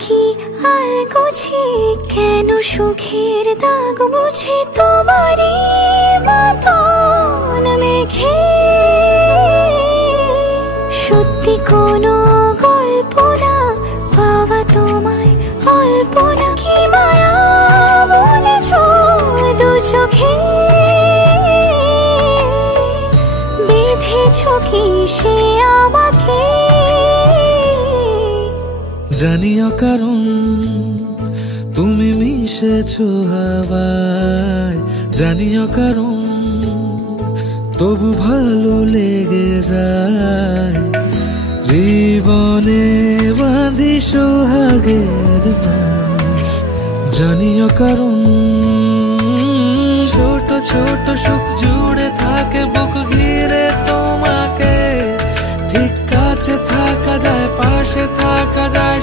কি আর গুছি কেন সুখের দাগ মুছে তোমারই মতন মেঘে সত্যি কোনো গল্প না পাওয়া তোমায় অল্প না কি মায়া বলেছ দু চোখে বেঁধেছ কি সে আমাকে জানিও কারণ তুমি মিশেছো হাওয়ায় জানিও কারণ তবু ভালো লেগে যায় জীবনে বাঁধি সোহাগের বাঁশ জানিও কারণ ছোট ছোট সুখ জুড়ে থাকে বুক ঘিরে তোমাকে ঠিক কাছে থাকা যায় পাশে থাকা যায়